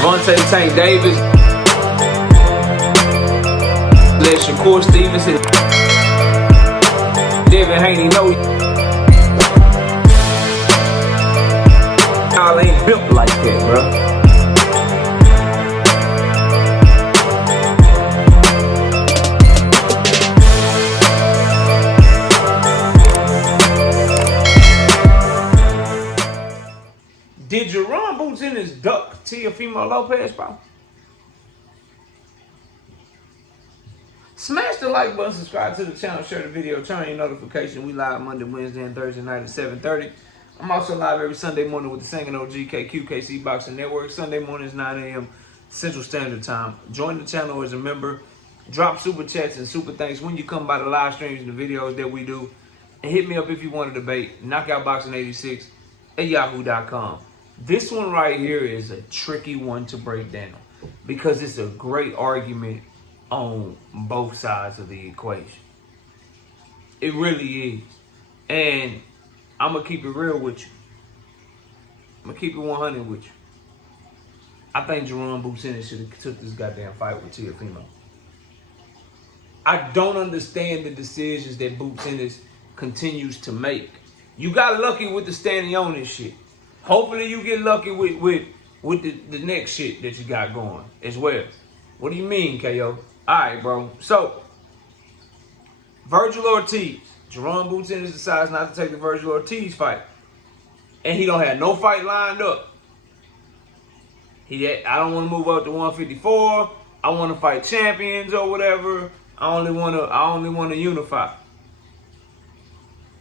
Devontae Tank Davis. Let Shakur Stevenson. Devin Haney know y'all ain't built like that, bro. Did Jaron Boots in his duck Teofimo Lopez, bro? Smash the like button, subscribe to the channel, share the video, turn on your notification. We live Monday, Wednesday, and Thursday night at 7:30. I'm also live every Sunday morning with the Singing OG KC Boxing Network. Sunday mornings, 9 a.m. Central Standard Time. Join the channel as a member. Drop super chats and super thanks when you come by the live streams and the videos that we do. And hit me up if you want to debate. KnockoutBoxing86 at yahoo.com. This one right here is a tricky one to break down because it's a great argument on both sides of the equation. It really is. And I'm going to keep it real with you. I'm going to keep it 100 with you. I think Jaron Boots Ennis should have took this goddamn fight with Teofimo. I don't understand the decisions that Boots Ennis continues to make. You got lucky with the standing on this shit. Hopefully you get lucky with the next shit that you got going as well. What do you mean, KO? All right, bro. So, Virgil Ortiz. Jaron Boots Ennis decides not to take the Virgil Ortiz fight. And he don't have no fight lined up. I don't want to move up to 154. I want to fight champions or whatever. I only want to unify.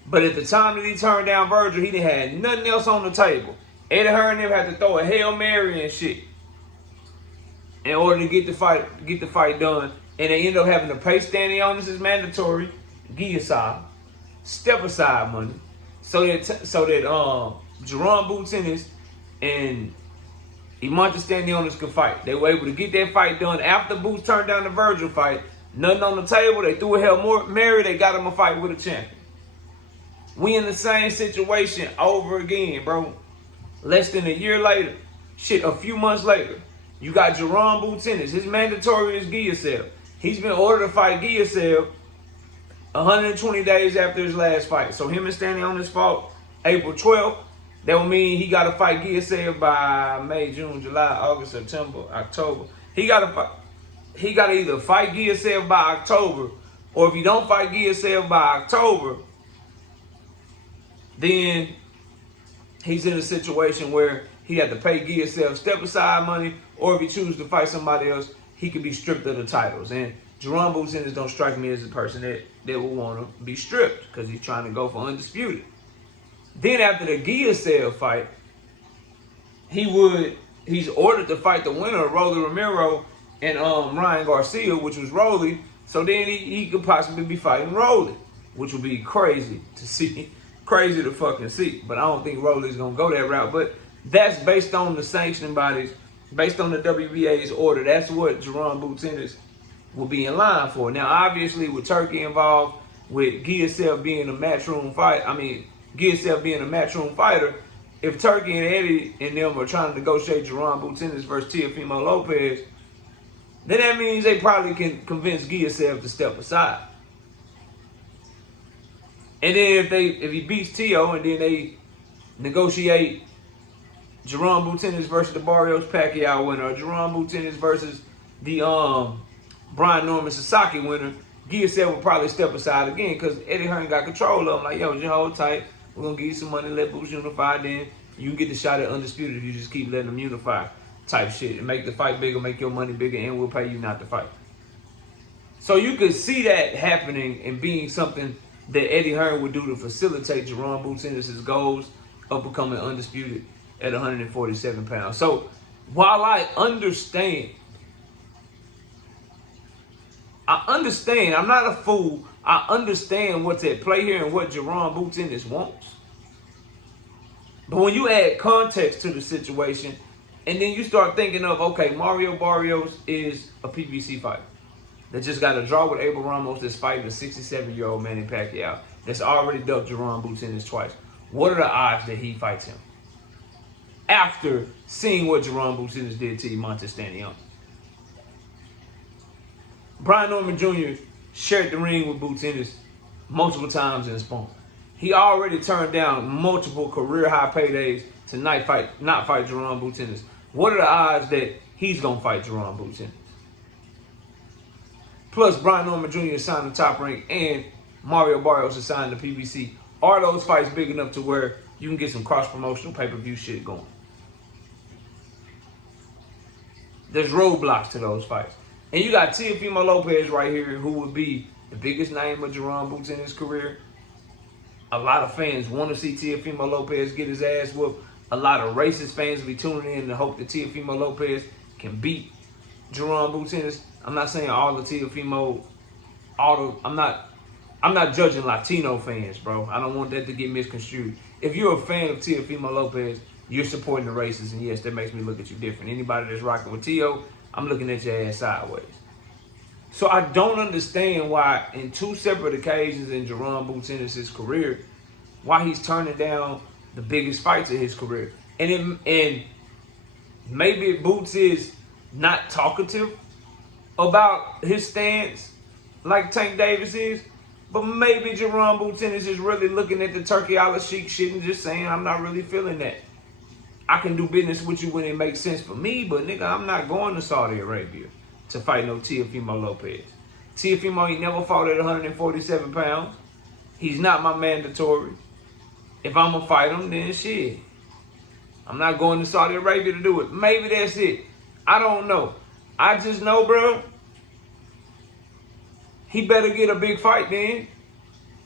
But at the time that he turned down Virgil, he didn't have nothing else on the table. Eddie Hearn and them had to throw a Hail Mary and shit in order to get the fight done. And they end up having to pay standing on this is mandatory, guillotine, step aside money, so that Jaron Boots Ennis and Imantas Stanionis could fight. They were able to get that fight done after Boots turned down the Virgil fight. Nothing on the table. They threw a Hail Mary. They got him a fight with a champion. We in the same situation over again, bro. Less than a year later, shit, a few months later, you got Jaron Boots Ennis. His mandatory is Guillacel. He's been ordered to fight Guillacel 120 days after his last fight. So him and Stanley on his fault April 12th. That would mean he got to fight Guillacel by May, June, July, August, September, October. He got to either fight Guillacel by October, or if you don't fight Guillacel by October, then he's in a situation where he had to pay Guillacel step aside money, or if he chooses to fight somebody else, he could be stripped of the titles. And Jaron Boots Ennis don't strike me as a person that would want to be stripped because he's trying to go for undisputed. Then after the Guillacel fight, he's ordered to fight the winner of Rolly Romero and Ryan Garcia, which was Rolly. So then he could possibly be fighting Rolly, which would be crazy to see. Crazy to fucking see, but I don't think Rolly's gonna go that route. But that's based on the sanctioning bodies, based on the WBA's order. That's what Jaron Boots Ennis will be in line for. Now, obviously, with Turkey involved, with Guillacel being a matchroom fighter, if Turkey and Eddie and them are trying to negotiate Jaron Boots Ennis versus Teofimo Lopez, then that means they probably can convince Guillacel to step aside. And then if he beats Teo and then they negotiate Jaron Boots Ennis versus the Barrios Pacquiao winner, or Jaron Boots Ennis versus the Brian Norman Sasaki winner, Guillacel will probably step aside again because Eddie Hearn got control of him. Like, yo, just hold tight. We're going to give you some money, let Boots unify. Then you can get the shot at undisputed if you just keep letting them unify type shit. And make the fight bigger, make your money bigger, and we'll pay you not to fight. So you could see that happening and being something that Eddie Hearn would do to facilitate Jaron Boots Ennis' goals of becoming undisputed at 147 pounds. So while I understand, I'm not a fool. I understand what's at play here and what Jaron Boots Ennis wants. But when you add context to the situation, and then you start thinking of, okay, Mario Barrios is a PBC fighter that just got a draw with Abel Ramos that's fighting a 67-year-old Manny Pacquiao that's already ducked Jaron Boots Ennis twice. What are the odds that he fights him? after seeing what Jaron Boots Ennis did to Monte Stanley. Brian Norman Jr. shared the ring with Boots Ennis multiple times in Spawn. He already turned down multiple career-high paydays to not fight Jaron Boots Ennis. What are the odds that he's going to fight Jaron Boots Ennis? Plus, Brian Norman Jr. signed the Top Rank and Mario Barrios is signed the PBC. Are those fights big enough to where you can get some cross-promotional pay-per-view shit going? There's roadblocks to those fights. And you got Teofimo Lopez right here, who would be the biggest name of Jaron Boots in his career. A lot of fans want to see Teofimo Lopez get his ass whooped. A lot of racist fans will be tuning in to hope that Teofimo Lopez can beat Jaron Boots Ennis. I'm not saying all the Teofimo, I'm not judging Latino fans, bro. I don't want that to get misconstrued. If you're a fan of Teofimo Lopez, you're supporting the racists, and yes, that makes me look at you different. Anybody that's rocking with Teo, I'm looking at your ass sideways. So I don't understand why, in two separate occasions in Jaron Boots Ennis' career, why he's turning down the biggest fights of his career. And maybe Boots is not talkative about his stance like Tank Davis is, but maybe Jaron Boots Ennis is really looking at the Turkey a la Sheik shit and just saying, I'm not really feeling that. I can do business with you when it makes sense for me, but nigga, I'm not going to Saudi Arabia to fight no Teofimo Lopez. Teofimo, he never fought at 147 pounds. He's not my mandatory. If I'm going to fight him, then shit. I'm not going to Saudi Arabia to do it. Maybe that's it. I don't know. I just know, bro, he better get a big fight then.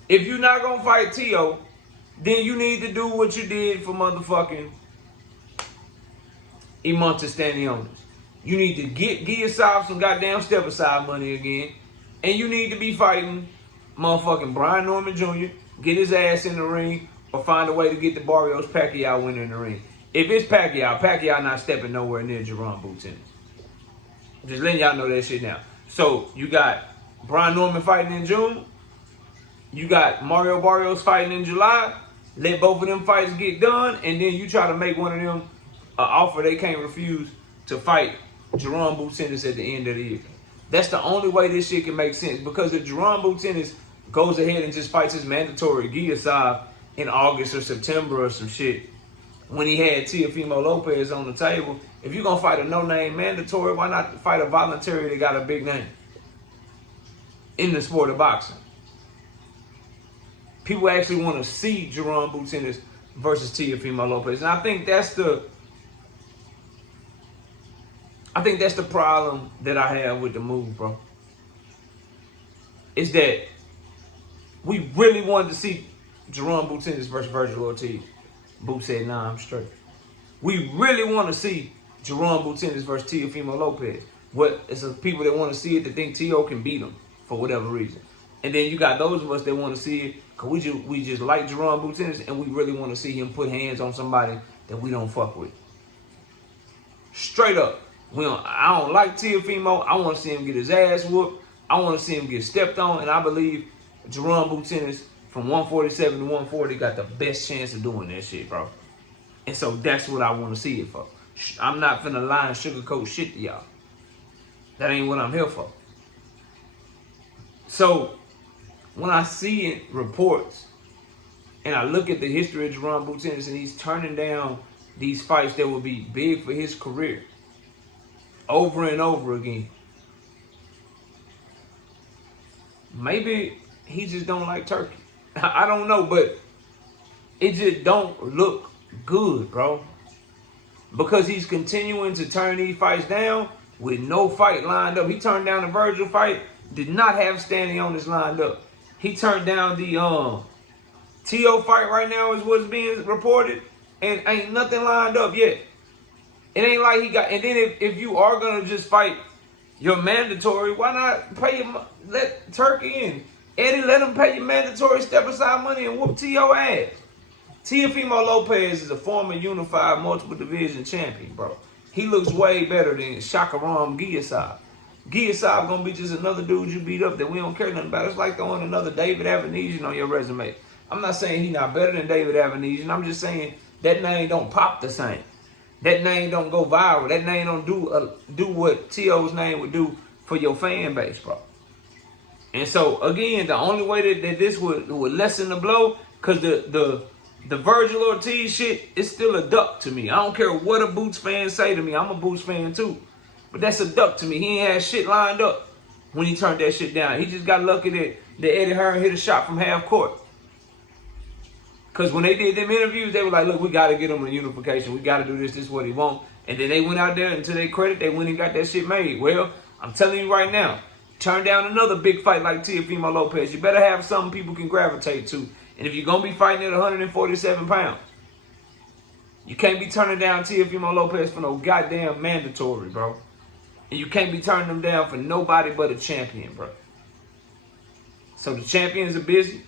If you're not going to fight Teo, then you need to do what you did for motherfucking Monte Stanley. You need to give yourself some goddamn step-aside money again. And you need to be fighting motherfucking Brian Norman Jr., get his ass in the ring, or find a way to get the Barrios Pacquiao winner in the ring. If it's Pacquiao not stepping nowhere near Jaron Boots Ennis. Just letting y'all know that shit now. So, you got Brian Norman fighting in June. You got Mario Barrios fighting in July. Let both of them fights get done, and then you try to make one of them an offer they can't refuse to fight Jaron Boots Ennis at the end of the year. That's the only way this shit can make sense. Because if Jaron Boots Ennis goes ahead and just fights his mandatory Giasav in August or September or some shit, when he had Teofimo Lopez on the table, if you're going to fight a no-name mandatory, why not fight a voluntary that got a big name in the sport of boxing? People actually want to see Jaron Boots Ennis versus Teofimo Lopez. And I think that's the problem that I have with the move, bro. Is that we really wanted to see Jaron Boots Ennis versus Virgil Ortiz. Boots said, nah, I'm straight. We really want to see Jaron Boots Ennis versus Teofimo Lopez. It's the people that want to see it that think Teo can beat him for whatever reason. And then you got those of us that want to see it because we just like Jaron Boots Ennis and we really want to see him put hands on somebody that we don't fuck with. Straight up. I don't like Teofimo. I want to see him get his ass whooped. I want to see him get stepped on. And I believe Jaron Boots Ennis from 147 to 140 got the best chance of doing that shit, bro. And so that's what I want to see it for. I'm not finna lie and sugarcoat shit to y'all. That ain't what I'm here for. So when I see it reports and I look at the history of Jaron Boots Ennis and he's turning down these fights that will be big for his career over and over again, maybe he just don't like turkey. I don't know, but it just don't look good, bro. Because he's continuing to turn these fights down with no fight lined up. He turned down the Virgil fight, did not have Stanley on this lined up. He turned down the Teo fight right now is what's being reported, and ain't nothing lined up yet. It ain't like he got, and then if you are gonna just fight your mandatory, why not let Turkey in? Eddie, let him pay your mandatory step-aside money and whoop Teo ass. Teofimo Lopez is a former unified multiple division champion, bro. He looks way better than Shakaram Giasav. Giasav gonna be just another dude you beat up that we don't care nothing about. It's like throwing another David Avanesian on your resume. I'm not saying he's not better than David Avanesian. I'm just saying that name don't pop the same. that name don't go viral. That name don't do what T.O.'s name would do for your fan base, bro. And so again, the only way that this would lessen the blow, cause the Virgil Ortiz shit is still a duck to me. I don't care what a Boots fan say to me. I'm a Boots fan too. But that's a duck to me. He ain't had shit lined up when he turned that shit down. He just got lucky that Eddie Hearn hit a shot from half court. Because when they did them interviews, they were like, look, we got to get him a unification. We got to do this. This is what he want. And then they went out there, and to their credit, they went and got that shit made. Well, I'm telling you right now, turn down another big fight like Teofimo Lopez. You better have something people can gravitate to. And if you're going to be fighting at 147 pounds, you can't be turning down Teofimo Lopez for no goddamn mandatory, bro. And you can't be turning them down for nobody but a champion, bro. So the champions are busy.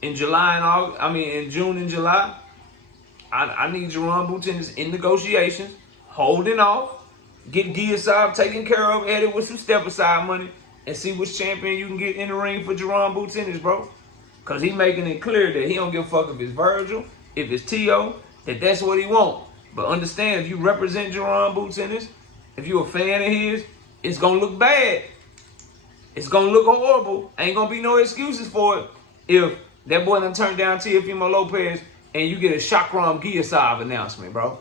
In July and August, in June and July, I need Jaron Boots in negotiations, holding off, get Giasab taken care of, Eddie with some step-aside money, and see which champion you can get in the ring for Jaron Boots, bro. Because he making it clear that he don't give a fuck if it's Virgil, if it's T.O., that's what he want. But understand, if you represent Jaron Boots, if you're a fan of his, it's going to look bad. It's going to look horrible. Ain't going to be no excuses for it if that boy done turned down Teofimo Lopez and you get a Shakram Giasab announcement, bro.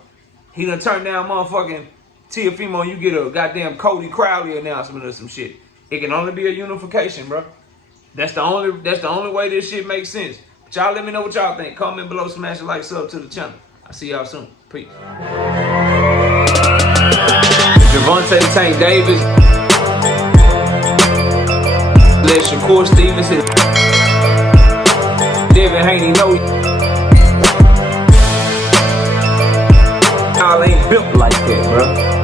He done turned down motherfucking Teofimo and you get a goddamn Cody Crowley announcement or some shit. It can only be a unification, bro. That's the only way this shit makes sense. But y'all let me know what y'all think. Comment below, smash a like, sub to the channel. I'll see y'all soon. Peace. Gervonta Tank Davis. Let Shakur Stevenson. Devin Haney know y'all ain't built like that, bro.